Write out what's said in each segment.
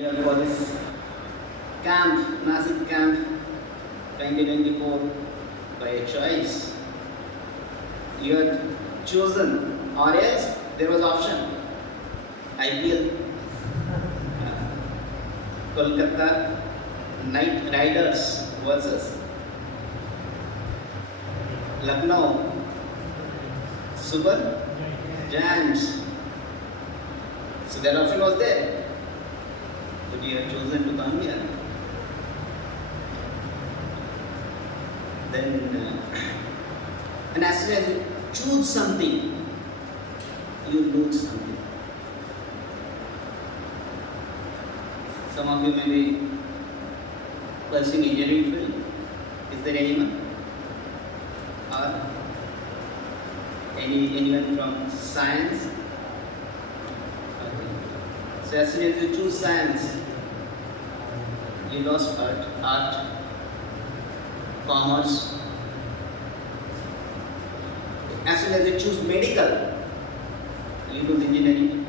Here for this camp, Nashik Camp 2024 by a choice. You had chosen, or else there was option. IPL, Kolkata Knight Riders versus Lucknow Super Giants. So that option was there. But you have chosen to come here. Then, and as soon as you choose something, you lose something. Some of you may be pursuing engineering field. Is there anyone? Or anyone from science? So as soon as you choose science, you lost art, commerce. As soon as you choose medical, you lose engineering.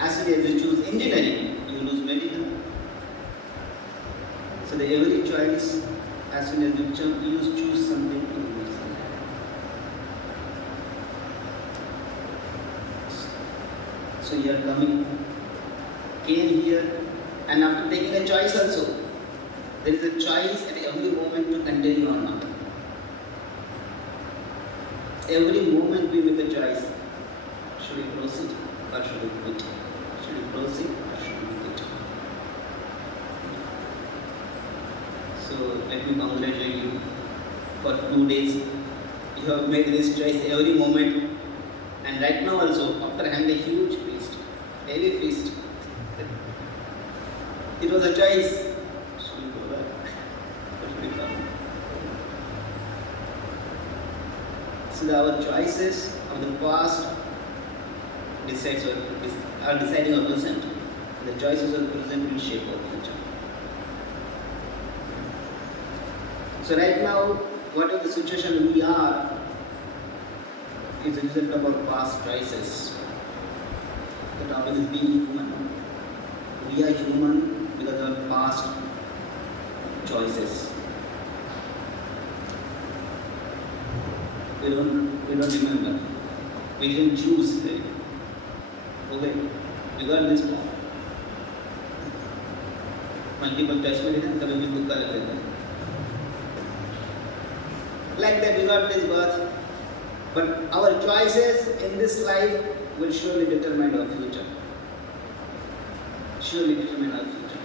As soon as you choose engineering, you lose medical. So the every choice, as soon as you choose something, you lose something. So you are came here, and after taking a choice also, there is a choice at every moment to continue or not. Every moment we make a choice. Should we proceed or should we quit? Should we proceed or should we quit? So let me congratulate you. For 2 days, you have made this choice every moment. And right now also, after having a huge feast, heavy feast, it was a choice. Should we go back? Or should we come? So our choices of the past are deciding our present. The choices of the present will shape our future. So right now, whatever the situation we are, is a result of our past choices. The topic is being human. We are human because of our past choices. We don't remember. We didn't choose, right? Okay, we got this one. Multiple choice में देना कभी भी तुक्का लग लेता है. Like that we got this birth. But our choices in this life will surely determine our future. Surely determine our future.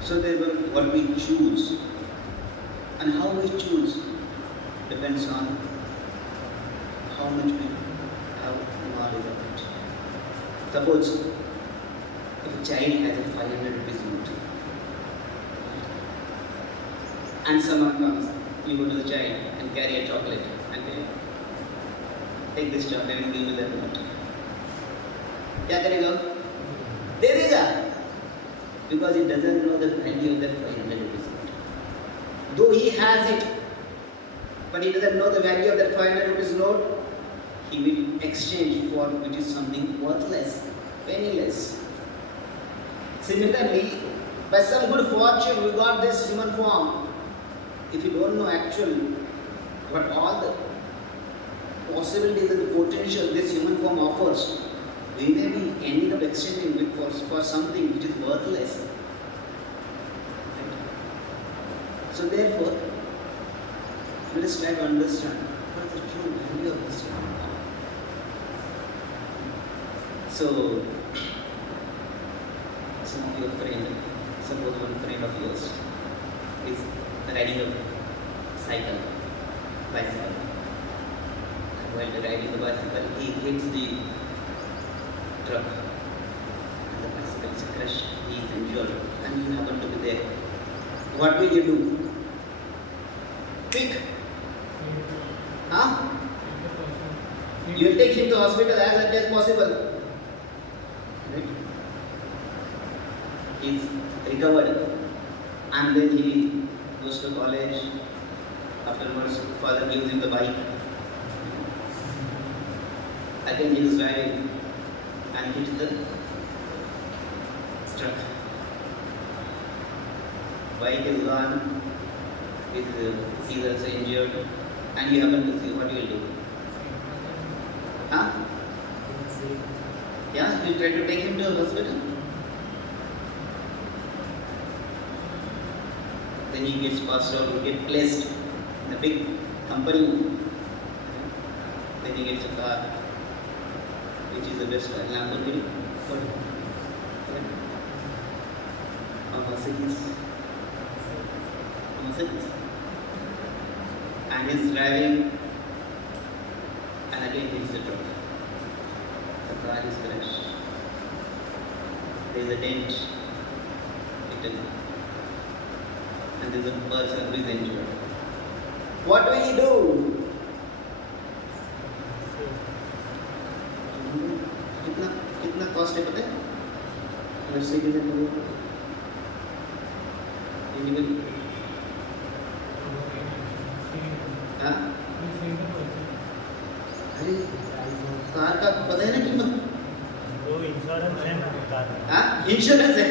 So therefore, what we choose and how we choose depends on how much we have knowledge of it. Suppose if a child has a 500 rupees note and someone comes, you go to the child and carry a chocolate and take this chocolate and give me that note. क्या करेगा? दे देगा, because he doesn't know the value of that 500 rupees note. Though he has it, but he doesn't know the value of that 500 rupees note, he will exchange for which is something worthless, penniless. Similarly, by some good fortune, we got this human form. If you don't know actually what all the possibilities and the potential this human form offers, we may be ending up exchanging it for something which is worthless. Right? So therefore, let us try to understand what is the true value of this human form. So, some of your friend, suppose one friend of yours is riding a bicycle. And while riding the bicycle, he hits the truck. And the bicycle is crushed, he is injured, and you happen to be there. What will you do? Quick. Huh? You will take him to hospital as early as possible. Right? He is recovered. And then he goes to college. Afterwards, father gives him the bike. Again he is driving and hits the bike is gone, he's also injured, and you happen to see, what you will do? Huh? Yeah, you try to take him to a hospital. Then he gets passed out, he gets placed in a big company. Then he gets a car, which is the best car, Lamborghini. What? Mercedes. And he's driving, and again hits the truck. The car is crashed. There is a dent hidden, and there is a person who is injured. What will he do? कितना cost है पता है? वैसे कितने लोग हाँ? अरे car का पता है ना कीमत? वो इंश्योरेंस है ना कार? हाँ, इंश्योरेंस है।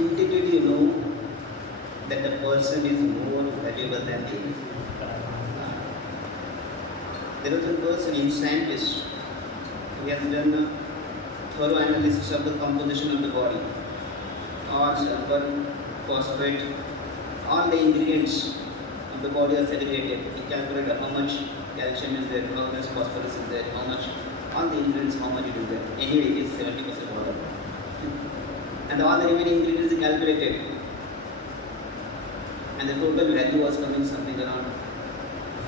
Intuitively you know that the person is more valuable than the There was a person in scientist who has done a thorough analysis of the composition of the body. All sulfur, phosphate, all the ingredients of the body are segregated. He calculated how much calcium is there, how much phosphorus is there, how much, all the ingredients, how much it is there. Anyway, it is 70% water. And all the remaining ingredients are calculated. And the total value was coming something around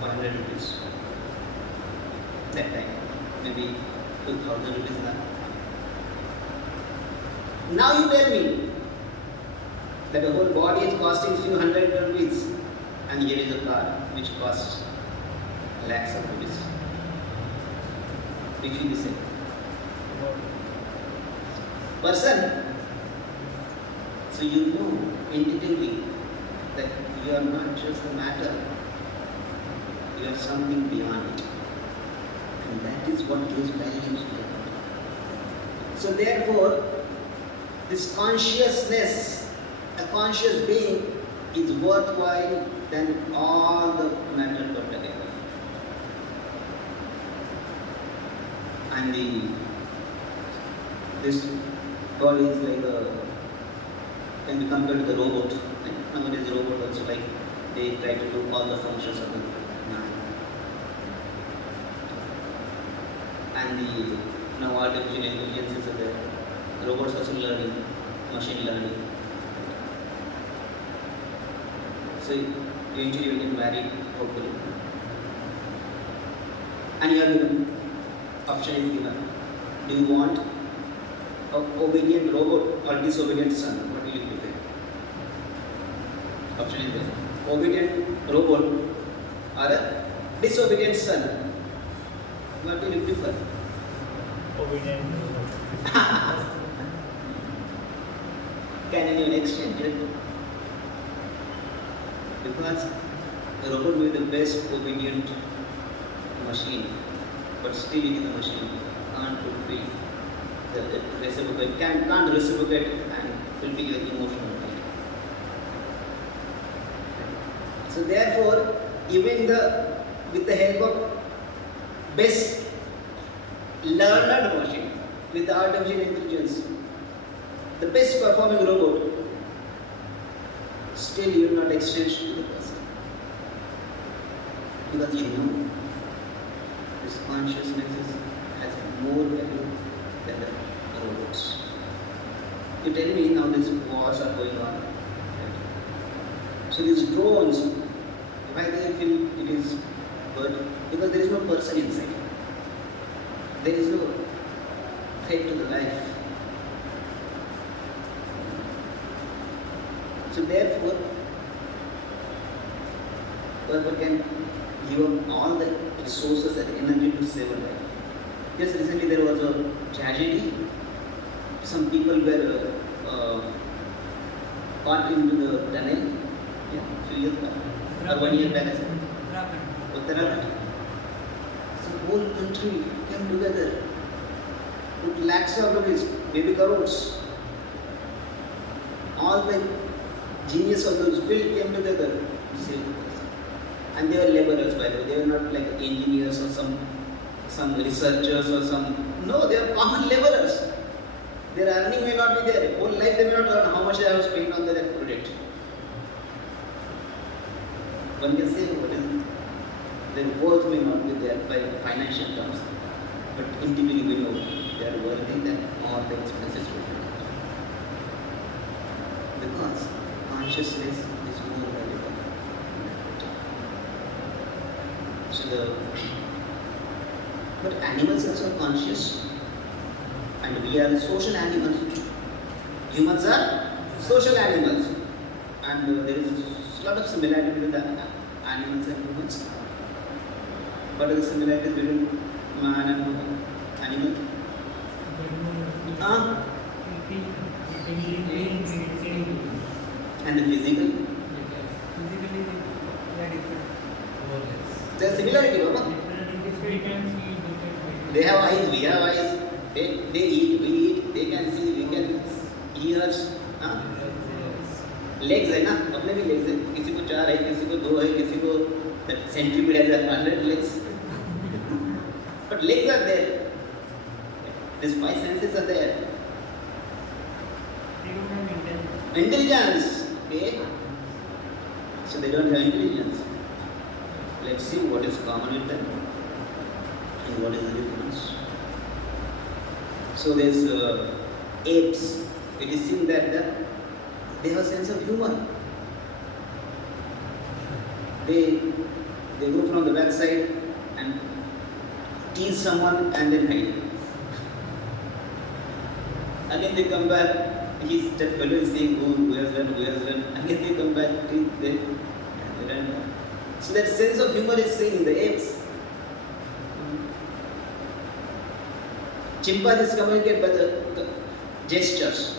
500 rupees. That time, maybe 2000 rupees now. Now you tell me that the whole body is costing few hundred rupees, and here is a car which costs lakhs of rupees. Which will be said? Person. So you know intuitively that you are not just a matter, you are something beyond it. And that is what gives value to the body. So therefore, this consciousness, a conscious being, is worthwhile than all the matter put together. And this body is like can be compared to the robot. Nowadays the robot also like they try to do all the functions of the mind. And now artificial intelligence is there. Robots also learning, machine learning. So eventually you get married, hopefully. And you are given, option is given. Do you want an obedient robot or disobedient son? What will you prefer? Option is there. Obedient robot or a disobedient son? What will you prefer? Obedient. Can anyone exchange it? Because the robot will be the best obedient machine, but still it is a machine, can't fulfill the reciprocate, can't reciprocate and fulfill your emotional need. So therefore, even with the help of best learned machine, with the artificial intelligence, the best performing robot, still you will not exchange to the person. Because you know this consciousness has more value than the robots. You tell me now these wars are going on. So these drones, why they feel it is good? Because there is no person inside. There is no threat to the life. So therefore, whoever can give up all the resources and energy to save a life. Just recently there was a tragedy. Some people were caught into the tunnel. Yeah, 2 years back. Or 1 year back. Uttarakhand. So whole country came together put lakhs of rupees, maybe crores. All the genius of those field came together to save this. And they were laborers, by the way. They were not like engineers or some researchers or some. No, they are common laborers. Their earning may not be there. Whole life they may not earn how much they have spent on that project. One can say what is it? Their worth may not be there by financial terms, but intimately we know they are worthy that all the expenses will be met. Because consciousness is more valuable. So but animals also are conscious, and we are social animals. Humans are social animals, and there is a lot of similarity between the animals and humans. What are the similarities between man and animal? And the physical? There is similarity, Baba. They have eyes, we have eyes. They eat, we eat. They can see, we can hear. Legs है ना, अपने भी legs है. किसी को 4 है, किसी को 2 है, किसी को centipede has 100 legs. But legs are there. These 5 senses are there. They don't have intelligence. Intelligence. Okay. So they don't have intelligence. Let's see what is common with them and what is the difference. So there's apes. It is seen that they have a sense of humor. They go from the backside and tease someone and then hide. Again they come back. That fellow is saying, oh, who has run. Again they come back, tease them, and they run back. So that sense of humor is seen in the apes. Chimpanzees communicate by the gestures.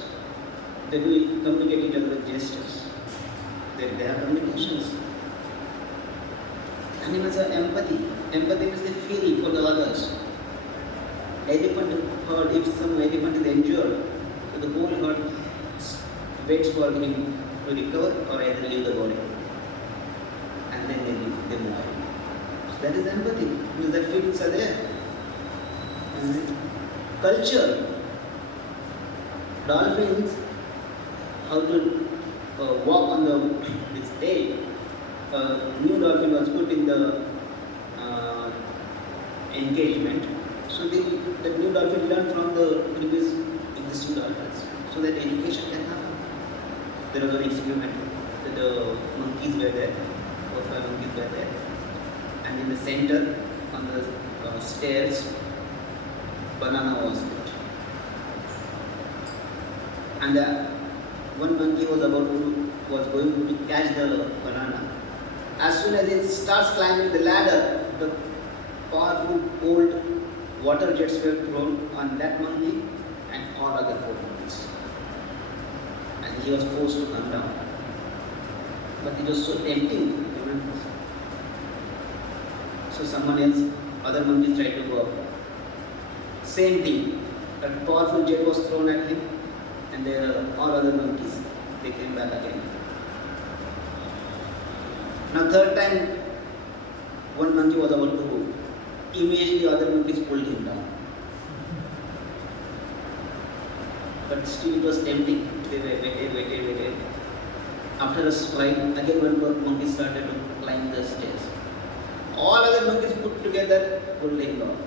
They do communicate each other with gestures. They have communications. Animals have empathy. Empathy means they feel for the others. Elephant herd, if some elephant is injured, so the whole herd waits for him to recover or either leave the body. And then they move on. So that is empathy, because the feelings are there. Culture. Dolphins, how to walk on this tail. New dolphin was put in the engagement. So the new dolphin learned from the previous existing dolphins, so that education can happen. There was an experiment that the monkeys were there, 4 or 5 monkeys were there, and in the center on the stairs, banana was put. And one monkey was going to catch the banana. As soon as it starts climbing the ladder, the powerful cold water jets were thrown on that monkey and all other 4 monkeys. And he was forced to come down. But it was so tempting. So other monkeys tried to go up. Same thing. A powerful jet was thrown at him, and all other monkeys, they came back again. Now 3rd time, one monkey was about to go. Immediately other monkeys pulled him down. But still it was tempting. They waited. After a while, again one monkey started to climb the stairs. All other monkeys put together pulled him down.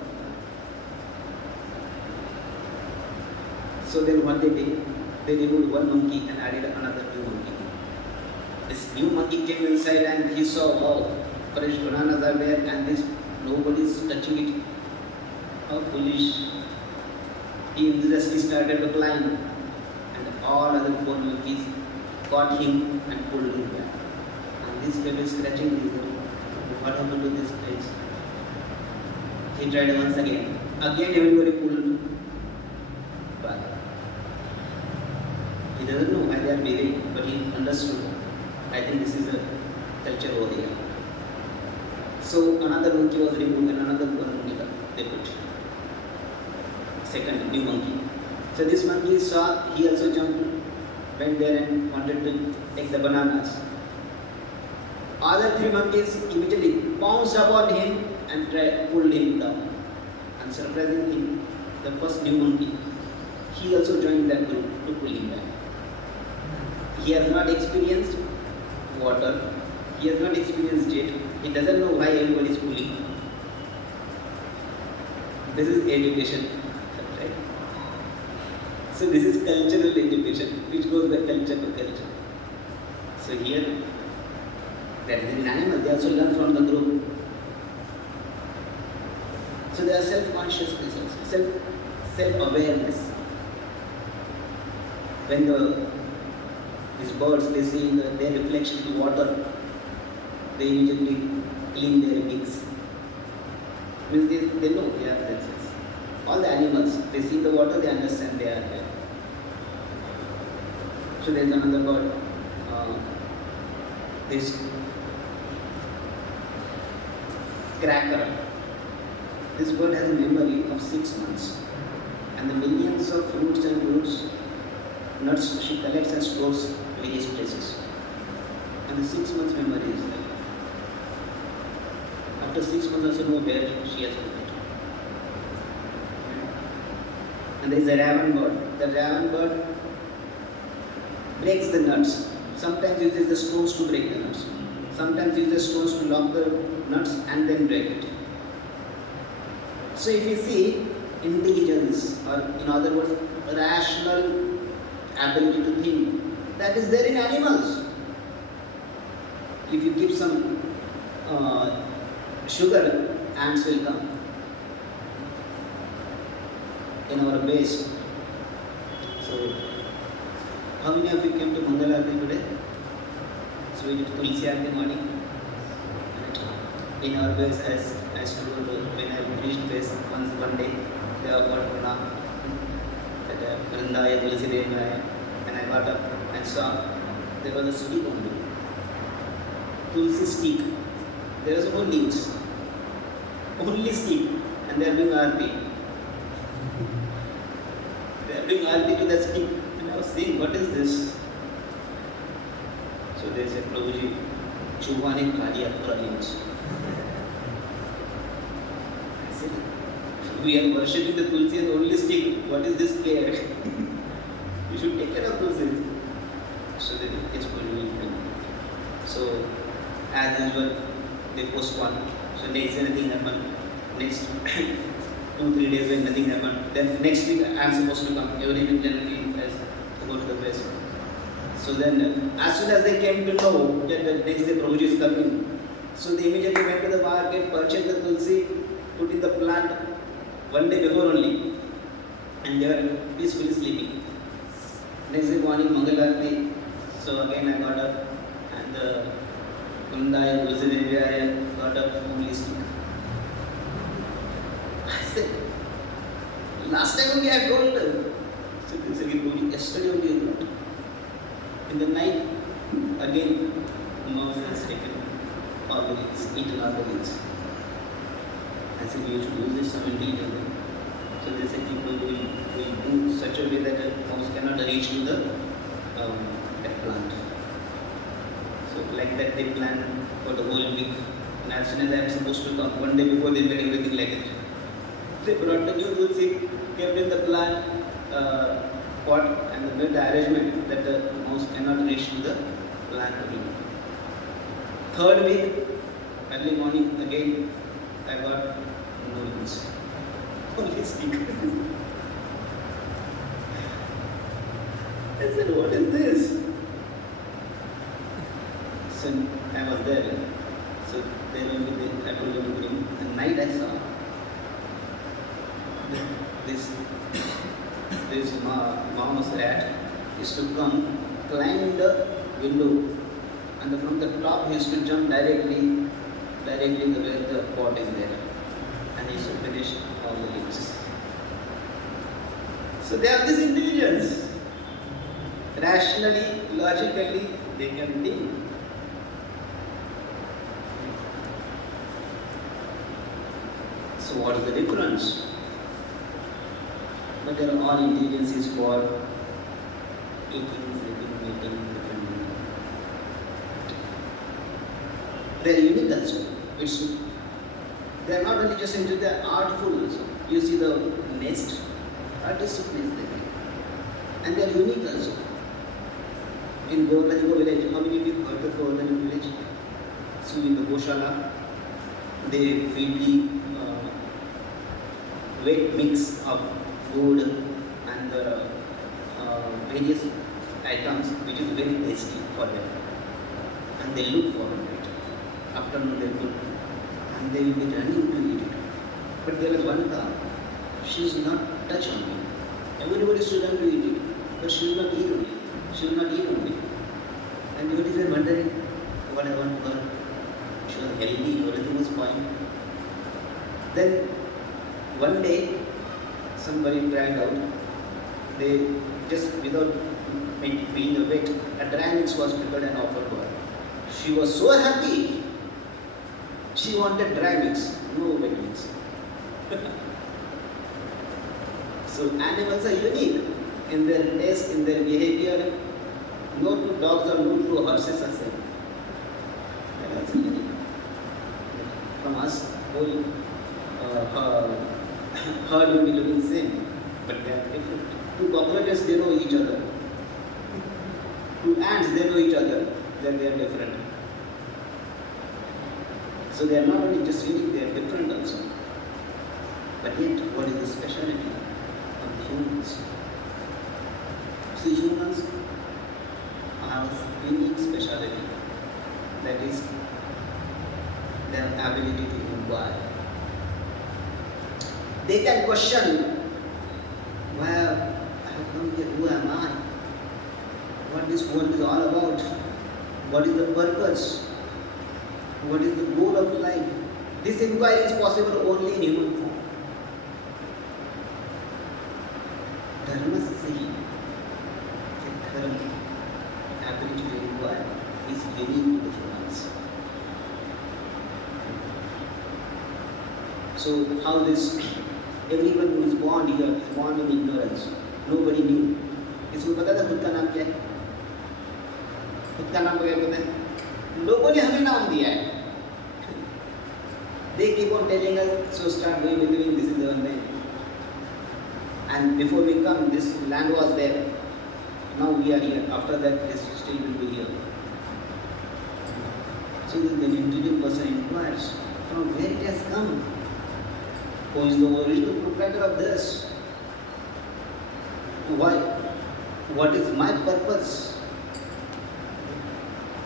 So then what they did, they removed one monkey and added another new monkey. This new monkey came inside and he saw, wow, fresh bananas are there and nobody is touching it. How foolish. He immediately started to climb, and all other 4 monkeys caught him and pulled him back. And this fellow is scratching his head. What happened to this place? He tried once again. Again everybody pulled back. He doesn't know why they are behaving, but he understood. I think this is a culture over here. So another monkey was removed and another one monkey they put. second new monkey. So this monkey saw, he also jumped, went there and wanted to take the bananas. Other three monkeys immediately pounced upon him and pulled him down. And surprisingly, the first new monkey, he also joined that group to pull him back. He has not experienced water, he has not experienced it, he doesn't know why everybody is pulling. This is education, right? So this is cultural education, which goes by culture to culture. So here, there is an animal, they also learn from the group. So they are self-consciousness also, self-awareness. When these birds, they see their reflection in water, they immediately clean their beaks. Means they know they are themselves. All the animals, they see the water, they understand they are there. So there is another bird, this cracker. This bird has a memory of 6 months, and the millions of fruits and roots, nuts she collects and stores various places. And the 6 months memory is there. After 6 months also know where she has put it. And there is a raven bird. The raven bird breaks the nuts. Sometimes uses the stones to break the nuts. Sometimes uses stones to lock the nuts and then break it. So if you see intelligence, or in other words, rational ability to think, that is there in animals. If you give some sugar, ants will come. In our base. So, how many of you came to Mangal Arati today? So we did Tulsi Arati morning. In our base, as I told, when I reached base one day, they offered pranam that Vrindaya Tulsi Devaya, and I got up and saw there was a stick only. Tulsi stick. There was no leaves. Only stick. And they are doing Arati. They are doing Arati to the stick. And I was saying, what is this? So they said, Prabhuji, Chuha ne kha liya pura leaves. I said, we are worshipping the Tulsi and only stick. What is this care? You should take care of Tulsi. So they explained. So as usual, they postpone. So next day nothing happened. Next 2-3 days when nothing happened. Then next week I am supposed to come. Every week generally as to go to the place. So then as soon as they came to know that the next day Prabhuji is coming, so they immediately went to the market, purchased the Tulsi, put in the plant 1 day before only, and they were peacefully sleeping. Next day morning Mangal Arati. So again I got up and Vrindaya Tulsi Devaya got up only stick. I said, last time only I told her. So they said, yesterday only I got. In the night, again, mouse has taken all the leaves, eaten all the leaves. I said, you should use this some intelligence. So they said, people will do such a way that a mouse cannot reach to the that plant. So like that they plan for the whole week. And as soon as I am supposed to come, 1 day before they made everything like that. They brought the new Tulsi, kept in the plant pot and made the arrangement that the mouse cannot reach to the plant again. 3rd week, early morning again, I got no leaves. Only stick. I said, what is this? So I was there. So there will be I told them to bring. At night I saw this mouse rat used to come, climb the window, and from the top he used to jump directly where the pot is there, and he used to finish all the leaves. So they have this intelligence. Rationally, logically, they can think. So what is the difference? But there are all intelligences for eating, sleeping, making different. They are unique also. They are not only just into the artful also. You see the nest, artistic nest there. And they are unique also. In Govardhanico village, how many of you heard of Govardhanico village? So in the Goshala, they feed the wet mix of food and the various items which is very tasty for them. And they look forward to it. Afternoon they look and they will be running to eat it. But there is one cow, she is not touch on me. Everybody should run to eat it, but she will not eat only. She will not eat only. And devotees were wondering what I want for her. She was healthy, everything was fine. Then one day somebody tried out. They just without being a wet, a dry mix was prepared and offered to her. She was so happy. She wanted dry mix, no wet mix. So animals are unique in their taste, in their behavior. No two dogs or no two horses are same. That's unique. From us, whole herd will be looking same, but they are different. Two cockroaches, they know each other. Two ants, they know each other. Then they are different. So they are not only just unique, they are different also. But yet, what is the speciality of the humans? So humans have unique speciality. That is their ability to inquire. They can question, well, I have come here, who am I? What this world is all about? What is the purpose? What is the goal of life? This inquiry is possible only in human form. Dharma see, the dharma, ability to inquire, is unique to the humans. So how this, everyone who is born here is born in ignorance. Nobody knew. इसको पता था खुद का नाम क्या है? खुद का नाम क्या पता है? लोगों ने हमें नाम दिया है. They keep on telling us, so start believing this is our name. And before we come, this land was there. Now we are here. After that, this still will be here. So the intelligent person inquires, from where it has come? Who is the original proprietor of this? Why? What is my purpose?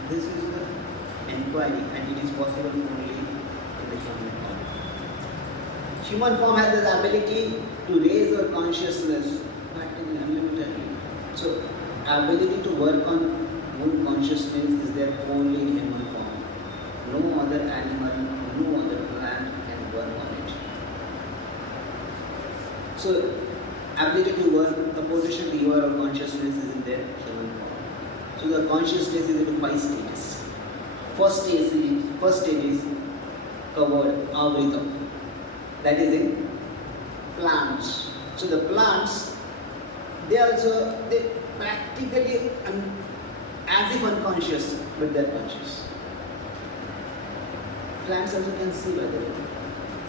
This is the inquiry, and it is possible only in the human form. Human form has the ability to raise our consciousness, but in unlimited. So, ability to work on good consciousness is there only in human form. No other animal, no other plant can work on it. So, ability to work, the position you are of consciousness is in their human form. So the consciousness is into 5 stages. First stage is covered, avrita. That is in plants. So the plants, they practically as if unconscious, but they are conscious. Plants also can see by the way.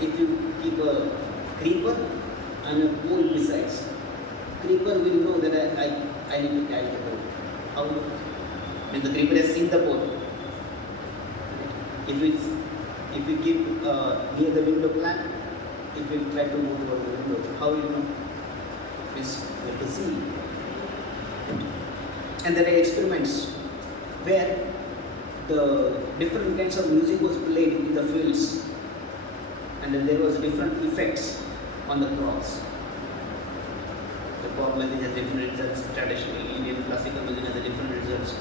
If you keep a creeper and a pole besides, creeper will know that I need to carry the pole. How? When the creeper has seen the pole. If you keep near the window plant, it will try to move towards the window. How will you know? It's you have to see. And there are experiments where the different kinds of music was played in the fields, and then there was different effects on the crops. The pop music has different results, traditional Indian classical music has different results.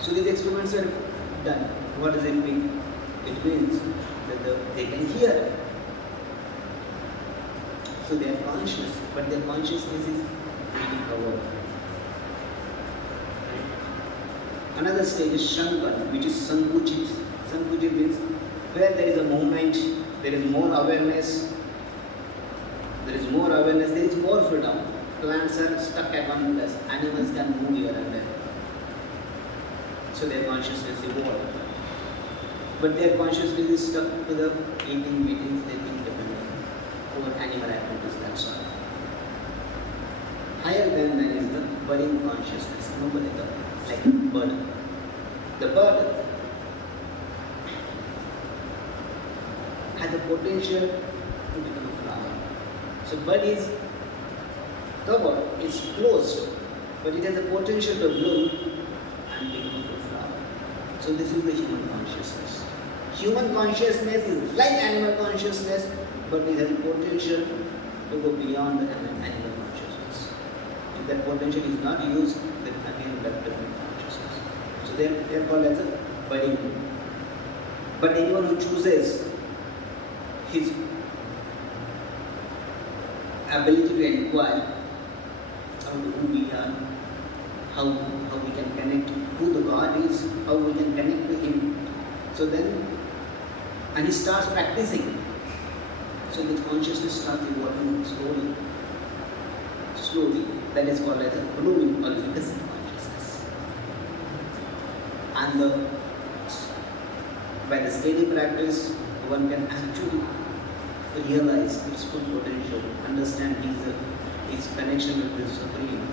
So these experiments were done. What does it mean? It means that they can hear. So they are conscious, but their consciousness is really covered. Another stage is Shankan, which is Sankuchit. Sankuchit means where there is a movement, there is more awareness, there is more awareness, there is more freedom. Plants are stuck at one place. Animals can move here and there. So their consciousness evolved. But their consciousness is stuck to the eating, meetings, they think dependent over animal activities, that's all. Higher than that is the budding consciousness. Nobody like a bird. The bird has the potential to become a flower. So bird is covered, it's closed, but it has the potential to bloom and become a flower. So this is the human consciousness. Human consciousness is like animal consciousness, but it has the potential to go beyond the animal consciousness. If that potential is not used, then again that becomes consciousness. So they are called as a budding. But anyone who chooses his ability to inquire about who we are, how we can connect, who the God is, how we can connect to Him. So then, and he starts practicing. So the consciousness starts evolving slowly. Slowly. That is called as a blooming or efficacy consciousness. And by the steady practice, one can actually realize its full potential, understand his connection with the Supreme,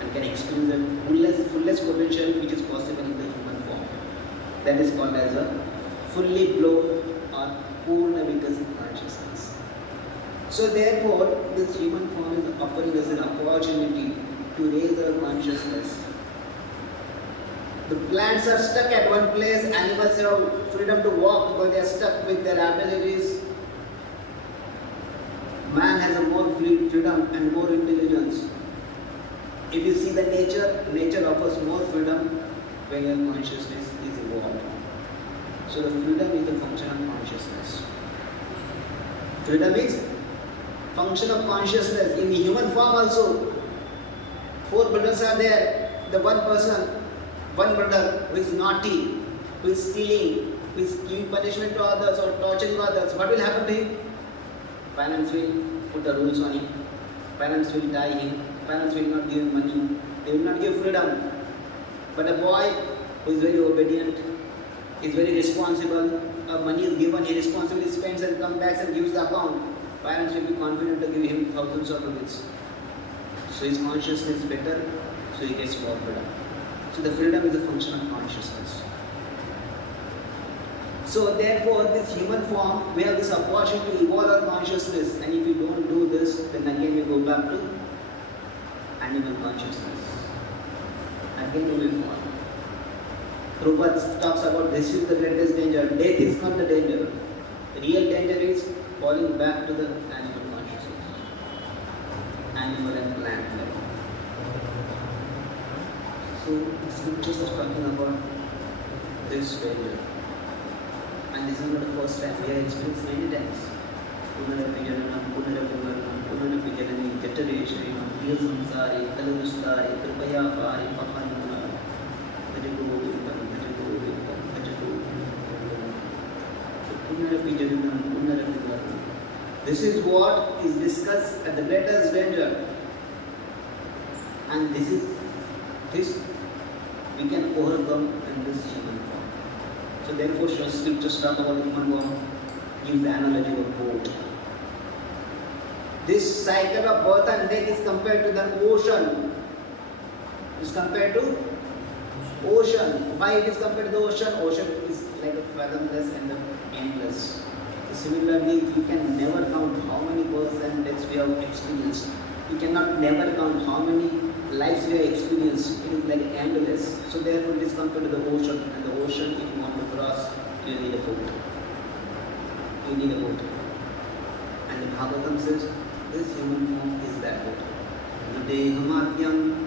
and can experience the fullest potential which is possible in the human form. That is called as a fully blown or Purna Vikasita consciousness. So therefore, this human form is offering us an opportunity to raise our consciousness. The plants are stuck at one place, animals have freedom to walk because they are stuck with their abilities. Man has a more freedom and more intelligence. If you see the nature offers more freedom when your consciousness is evolved. So the freedom is the function of consciousness. Freedom is function of consciousness. In the human form also, 4 brothers are there. The one brother who is naughty, who is stealing, who is giving punishment to others or torturing others, what will happen to him? Parents will put the rules on him. Parents will tie him. Parents will not give him money. They will not give freedom. But a boy who is very obedient, is very responsible, money is given, he responsibly spends and comes back and gives the account. Parents will be confident to give him thousands of rupees. So his consciousness is better, so he gets more freedom. So the freedom is a function of consciousness. So therefore, this human form, we have this opportunity to evolve our consciousness, and if we don't do this, then again we go back to animal consciousness. Again we will fall. Prabhupada talks about this is the greatest danger. Death is not the danger. The real danger is falling back to the animal consciousness. Animal and plant level. So scriptures is talking about this danger. And this is not the first time, we have experienced many times. Punarapijanam, Punarapijanam, Punarapijanani, Jataresharinam, Priya Samsari, Kalavustari, Kripaya Pari, Papanam, Bhajagovindam, Bhajagovindam, Bhajagovindam. Punarapijanam, Punarapijanam. This is what is discussed at the greatest danger. And this we can overcome in this human form. So therefore, scriptures talk about the human form, gives the analogy of a boat. This cycle of birth and death is compared to the ocean. Is compared to ocean. Why it is compared to the ocean? Ocean is like a fathomless and endless. So similarly, you can never count how many births and deaths we have experienced. You cannot never count how many lives we have experienced. It is like endless. So therefore, it is compared to the ocean. And the ocean, if you want to cross, you need a boat. You need a boat. And the Bhagavatam says, this human form is that boat. Nudehamatyam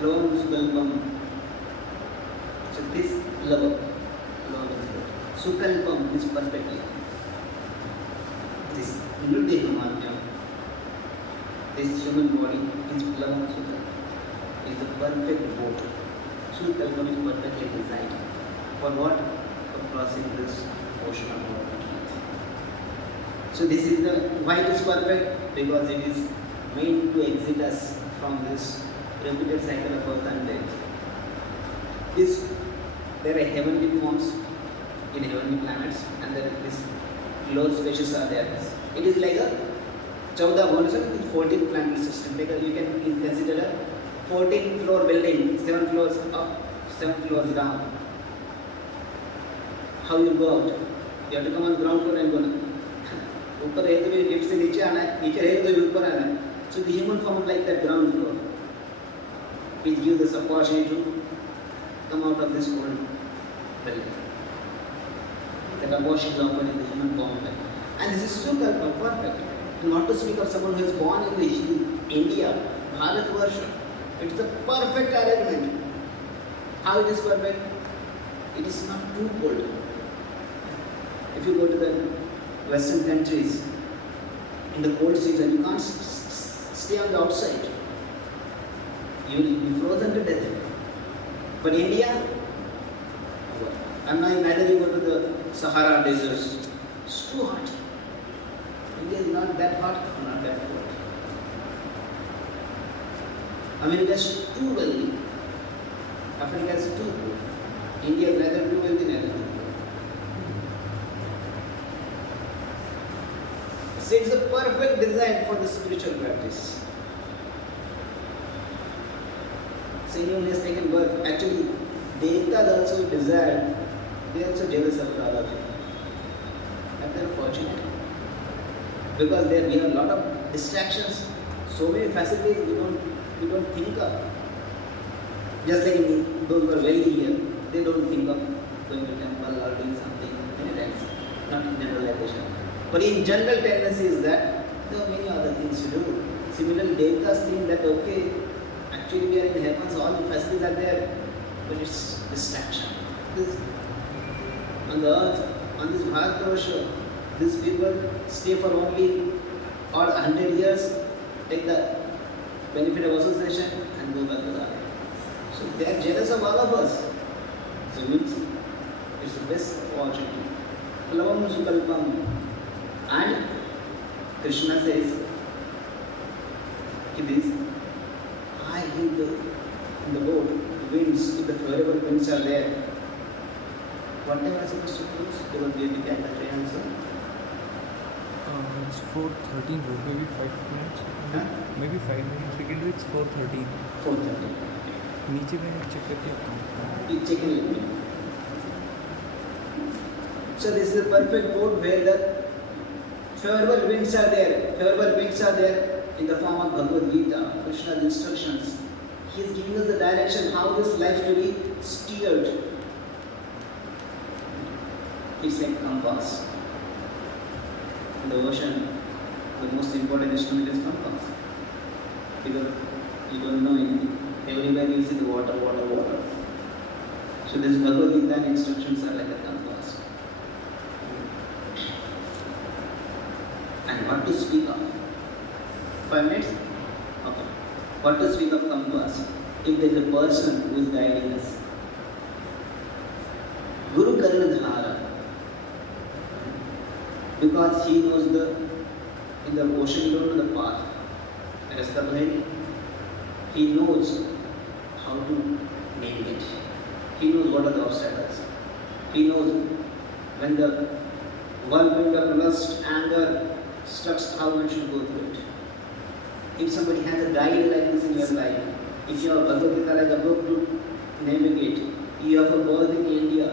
Lavam Sukalpam. So this lava is boat. Sukalpam is perfectly. This Nudehamatyam, this human body is Lavam Sukalpam, is the perfect boat. Sukalpam is perfectly designed. For what? For crossing this ocean of water. So this is the why it is perfect, because it is meant to exit us from this repeated cycle of birth and death. There are heavenly forms in heavenly planets, and there is low species are there. It is like a 14 bonus, 14 planetary system. Like you can consider a 14 floor building, 7 floors up, 7 floors down. How you go out? You have to come on ground floor and go down. ऊपर रहे तो भी lift से नीचे आना है, नीचे रहे तो ऊपर आना है. So the human form like that ground floor, which gives us opportunity to come out of this world building. That abortion is offered in the human form, and this is super perfect. Not to speak of someone who is born in the India, Bharat Varsha. It's a perfect arrangement. How it is perfect? It is not too cold. If you go to the Western countries, in the cold season, you can't stay on the outside. You will be frozen to death. But India, and neither you go to the Sahara deserts. It's too hot. India is not that hot or not that cold. America is too wealthy. Africa is too cold. India is neither too wealthy neither too cold. So it's a perfect design for the spiritual practice. So anyone has taken birth. Actually, Devatas also desired. They are also jealous of all of you. And they are fortunate. Because we have a lot of distractions, so many facilities we don't think of. Just like those who are wealthy here, they don't think of going to temple or doing something many times, not in generalization. But in general tendency is that there are many other things to do. Similarly, Devatas think that okay, actually we are in heaven, so all the facilities are there, but it's distraction. On the earth, on this Bharatvarsha, these people stay for only 100 years, take the benefit of association and go back to the earth. So they are jealous of all of us. So it means it's the best opportunity. Plavam Sukalpam. And Krishna says, I in the boat, winds, if the favorable winds are there, what time are you supposed to close? Because we have to get the train answer. It's 4:13, maybe 5 minutes. Huh? Maybe 5 minutes. We can do it's 4:13. 4:30. नीचे में check करके आता हूँ. You check it with me. So this is a perfect boat where the favorable winds are there. Favorable winds are there in the form of Bhagavad Gita, Krishna's instructions. He is giving us the direction how this life will be steered. It's like compass. In the ocean, the most important instrument is compass. Because you don't know anything. Everywhere you see the water. So this Bhagavad Gita instructions are like a compass. And what to speak of? 5 minutes? Okay. What to speak of compass? If there is a person who is guiding us. Guru Karnadhara. Because he knows in the ocean you don't know the path. Rasta Bhai, he knows how to navigate. He knows what are the obstacles. He knows when the whirlwind of lust, anger strikes, how one should go through it. If somebody has a guide like this in your life, if you have Bhagavad Gita like a book to navigate, you have a birth in India,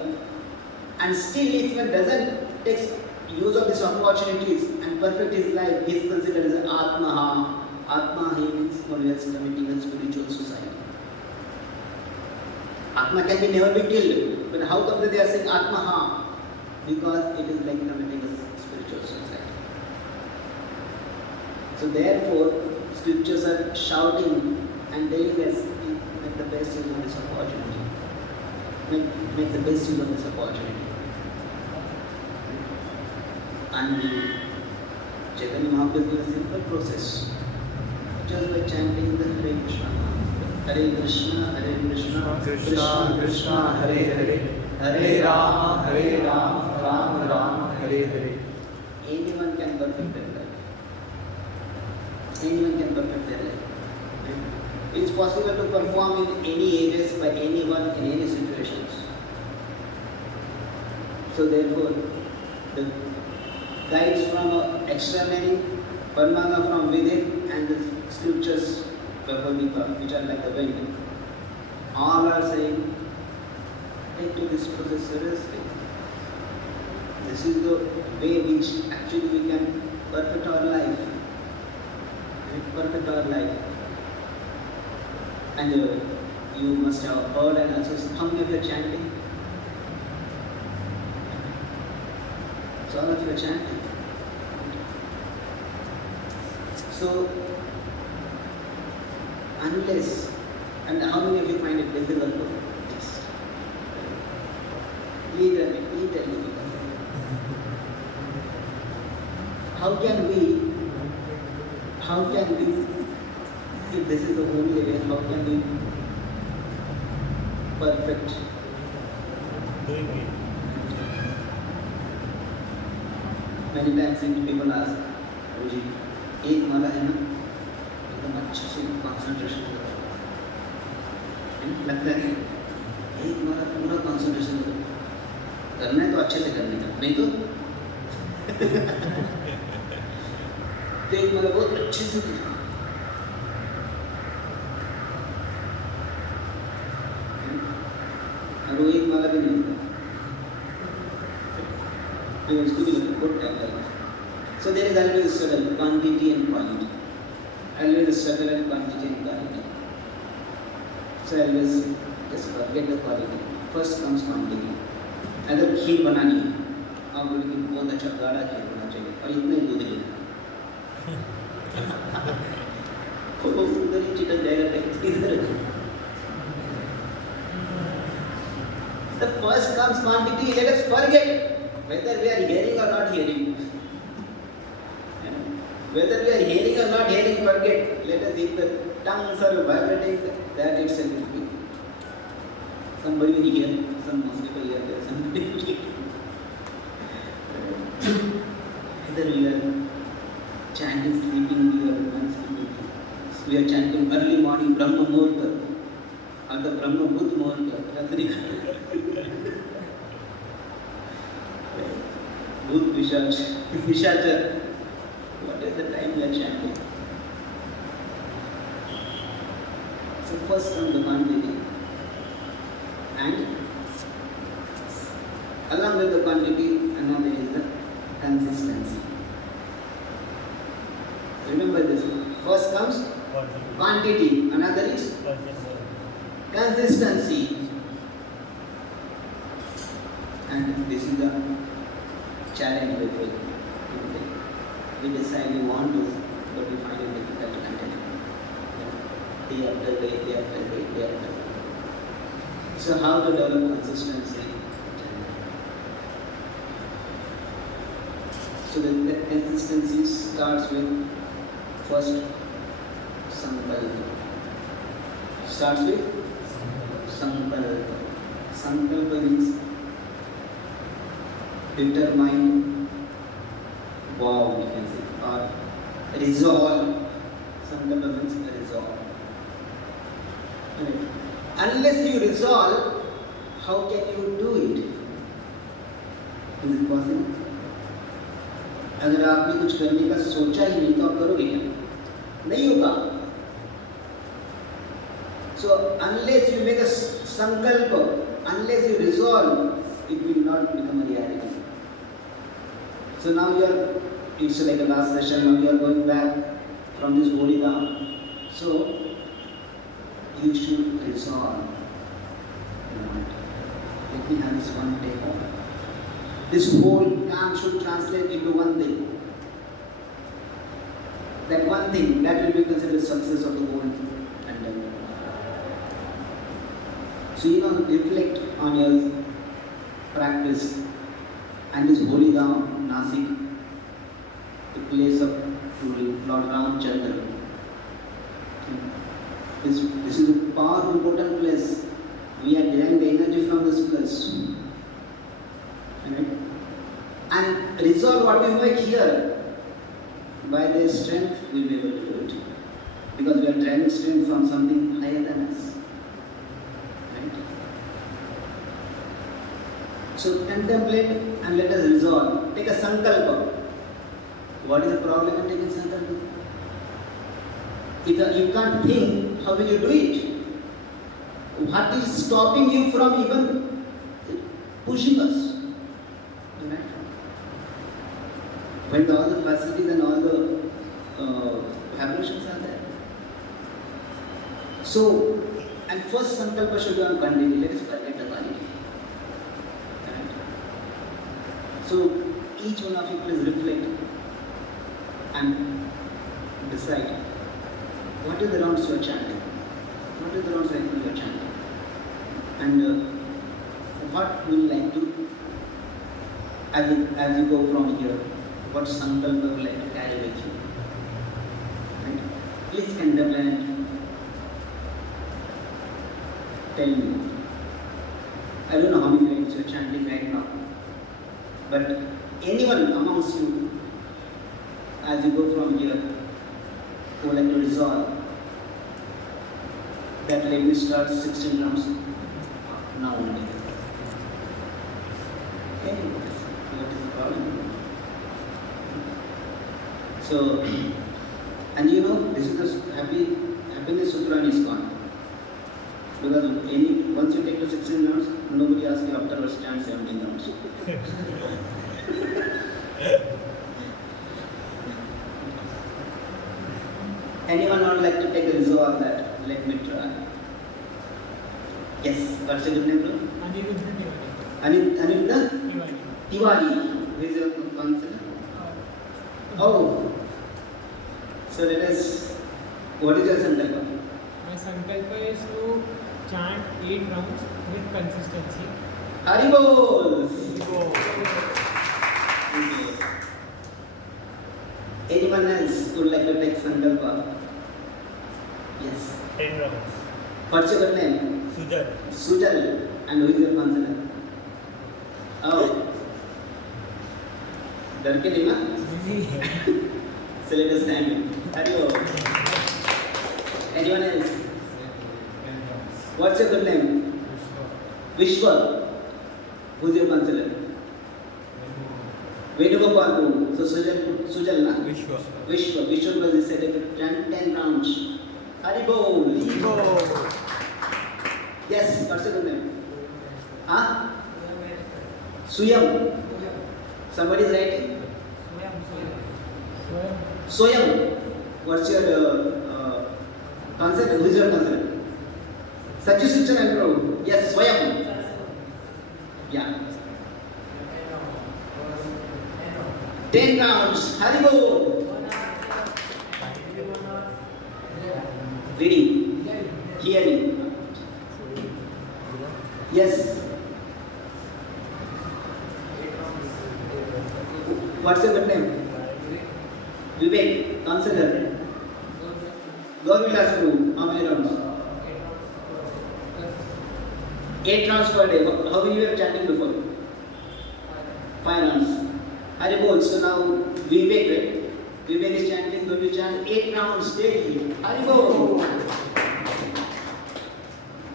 and still if one doesn't take use of these opportunities and perfect his life, he is considered as an Atmaha. Atma means one who is committing a spiritual society. Atma can be never be killed, but how come they are saying Atmaha? Because it is like committing a spiritual society. So therefore, scriptures are shouting and telling us, make the best use of this opportunity. Make the best use of this opportunity. And Chaitanya Mahaprabhu gives a simple process. Just by chanting the Hare Krishna. Hare Krishna, Krishna Krishna, Hare Hare, Hare Rama, Rama Rama, Hare Hare. anyone can perfect their life. Anyone can perfect their life. It's possible to perform in any ages by anyone in any situations. So therefore, the guides from externally, Paramahansa from within, and the scriptures, Bhagavad Gita, which are like the wind, all are saying, take to this process seriously. This is the way which actually we can perfect our life. Perfect our life. And you must have heard and also sung if you are chanting. So all of you are chanting. So, unless, and how many of you find it difficult to yes. Literally difficult. How can we, if this is the only way, how can we perfect? Doing it. Many times people ask, जी एक माला है ना एकदम अच्छे से concentration करो, लगता है कि एक माला पूरा कंसंट्रेशन करो, करना है तो अच्छे से करने का, नहीं तो एक माला बहुत अच्छे से करो। और वो एक माला भी नहीं होता, तो उसको भी बहुत टाइम लगता है। So there is always a struggle, quantity and quality. Always a struggle and quantity and quality. So always just forget the quality. First comes quantity. अगर खीर बनानी है, आप बोले कि बहुत अच्छा गाढ़ा खीर होना चाहिए और इतना ही दूध लेना। वो उधर ही चिकन जाएगा इधर। The first comes quantity. Let us forget whether we are hearing or not hearing. Whether we are hearing or not hearing, forget. Let us, if the tongues are vibrating, that itself will be. Somebody will hear, some most people hear that, somebody will hear. Whether we are chanting, sleeping, we are unsleeping. We are chanting early morning, Brahma Muhurta, or the Brahma Buddha Muhurta, Ratri. Bhut Vishachar. What is the time we are chanting? So first comes the quantity, and along with the quantity, another is the consistency. Remember this one. First comes quantity, another is consistency. And this is the challenge with it. We decide we want to, but we find it difficult to continue. Day after day, day after day, day after day. So how to develop consistency? So the consistency starts with first sankalpa. Starts with sankalpa. Sankalpa means determined vow, we can say, or resolve. Sankalpa means resolve. Right. Unless you resolve, how can you do it? Is it possible? अगर आपने कुछ करने का सोचा ही नहीं तो आप करोगे क्या? नहीं होगा. So unless you make a sankalpa, unless you resolve, it will not become a reality. So now it's like a last session, now you are going back from this holy Dham. So you should resolve. Let me have this one take home. This whole camp should translate into one thing. That one thing, that will be considered success of the whole endeavor. So reflect on your practice and this holy Dham, Nashik, the place of Lord Ramchandra. This is a powerful, important place. We are deriving the energy from this place. Right? And resolve what we make here, by their strength we will be able to do it. Because we are drawing strength from something higher than us. Right? So contemplate and let us resolve. Take a sankalpa. What is the problem in taking sankalpa? If you can't think, how will you do it? What is stopping you from even pushing us? Right? When all the facilities and all the vibrations are there. So, and first sankalpa should be on quantity. Let us forget the quality. Right? So, each one of you please reflect and decide what are the rounds you are chanting. What are the rounds right now you are chanting? And what will you like to, as you go from here, what sankalpa you would like to carry with you? Right? Please contemplate. Tell me. I don't know how many lines you are chanting right now, but anyone amongst you, as you go from here, who would like to resolve that let me start 16 rounds now only. Okay, what is the problem? So, and you know, this is the happiness sutra in ISKCON. Because once you take the 16 rounds, nobody asks you afterwards stand 17 rounds. Anyone would like to take a resolve that? Let me try. Yes, what's your good name, bro? Anindra Tiwari. Who is your counselor? Oh. So let us, what is your sankalpa? My sankalpa is to chant 8 rounds with consistency. Haribol! Anyone else would like to take sankalpa? Yes. 10 rounds. What's your good name? Sujal. Sujal. And who is your counselor? Oh. Darke nahi na? So let us thank him. Haribol. Anyone else? What's your good name? Vishwa. Who's your counselor? Venugopal. So Sujal na? Vishwa. Vishwa was decided to chant 10 rounds. Haribol. Yes, what's your good name? Huh? Suyam. Somebody is writing? Soyam. What's your concept? Who is your concept? Sachi Suchan and Pro. Yes, Soyam. Yeah. 10 rounds. Haribol. Reading. Hearing. Yes. What's your good name? Vivek, counselor. Government Guru. How many rounds? 8 rounds per day. How many you were chanting before? 5 rounds. Haribol. So now Vivek, right? Vivek is chanting, going to chant 8 rounds daily. Haribol.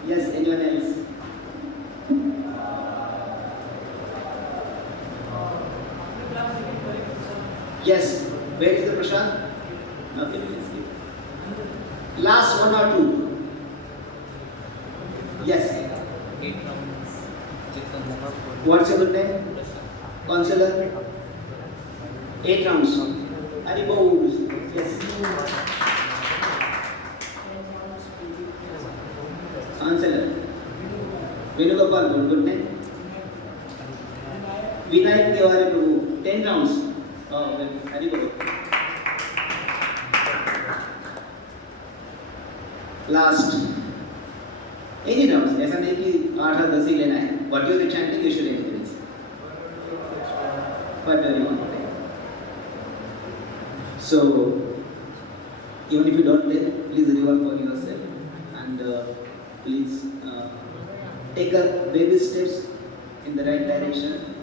Yes, anyone else? Yes. Where is the Prashant? Nothing is here. Last 1 or 2. Yes. 8 rounds. What's your good name? Counselor? 8 rounds. Haribol. Yes. Counselor? Venugopal, good name? Vinayak Tiwari Prabhu. 10 rounds. Oh, well, Haribol. Last. Any rounds. ऐसा नहीं कि 8 और 10 ही लेना है. What you are chanting, you should increase. Whatever you want. So, even if you don't play, please revolve for yourself and please take up baby steps in the right direction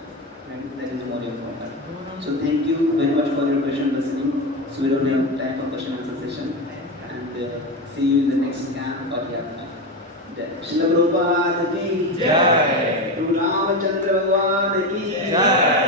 And that is more important. So thank you very much for your patient listening. So we don't have time for question and answer session. And see you in the next camp. But yeah. Shila Prabhupada ki Jai. Guru Ramachandra Bhagwan ki Jai.